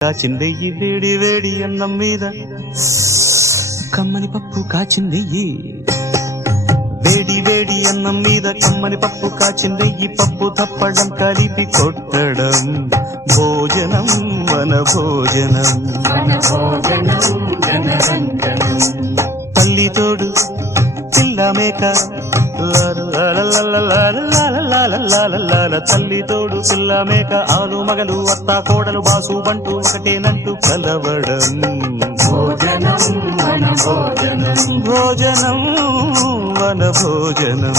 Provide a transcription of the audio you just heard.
కాచిందెయ్యి వేడి వేడి అన్నం మీద కమ్మని పప్పు కాచిందెయ్యి వేడి వేడి అన్నం మీద కమ్మని పప్పు కాచిందెయ్యి పప్పు తప్పడం కలిపి కొట్టడం భోజనం మన భోజనం తల్లి తోడు పిల్ల మేక తల్లి తోడు పిల్ల మేక ఆలు మగలు అత్త కోడలు బాసు బంటూ ఒకటేనంటూ కలవడం భోజనం వన భోజనం